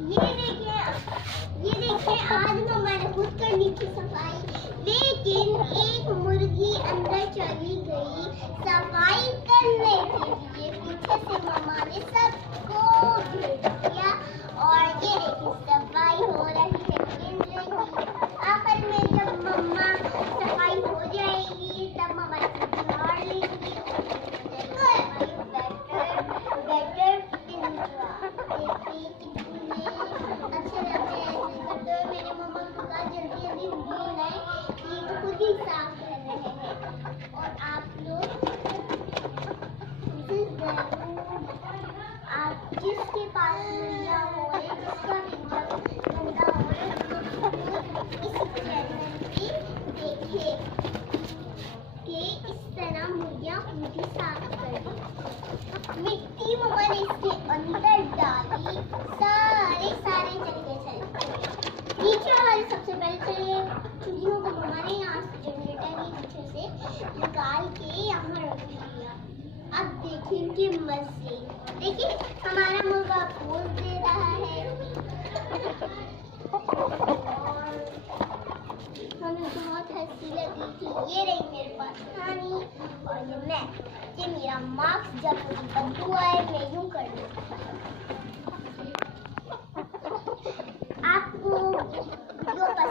ये देखिए आज मम्मा ने खुद करनी थी सफाई, लेकिन एक मुर्गी अंदर चली गई सफाई करने के लिए। पीछे से मम्मा ने सबको भेज दिया और ये देखिए सफाई हो रही है आखिर में जब मम्मा सफाई हो जाएगी तब मम्मा झाड़ लेंगी। अच्छा लगता है ऐसे करते हुए। मेरे मम्मा को कहा जल्दी जल्दी वीडियो बनाए, ये तो खुद ही साफ कर रहे हैं। और आप लोग आप जिसके पास मैया हो या जिसका भी गंदा हो इस चैनल पे देखे कि इस तरह मुर्गियाँ पूरी साफ कर मिट्टी मम्मा ने इसके अंदर डाली, सारे चले नीचे वाले सबसे पहले चले चूल्हियों को मम्मा ने यहाँ से जनरेटर के पीछे से निकाल के यहाँ रख दिया। अब देखिए इनके मजे, देखिए हमारा मुर्गा पोज दे रहा है और हमें बहुत हंसी लगी थी। ये रही मेरे पास कहानी और ये मेरा मार्क्स जब मुझे बदबू आए मैं यूं कर